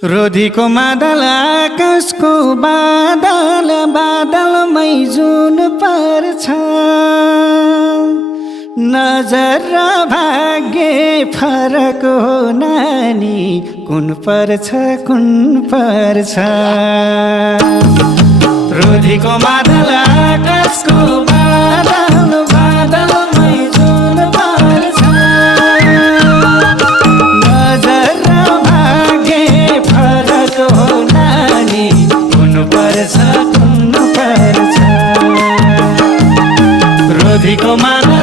रोधीको मादल आकाशको बादल बादलमै जुन पर्छ नजर र भाग्य फरक हो नानी कुन पर्छ रोधीको मादल आकाशको बादल बादलमै जुन पर्छ नजर र भाग्य फरक हो नानी कुन पर्छ रोधीको मादल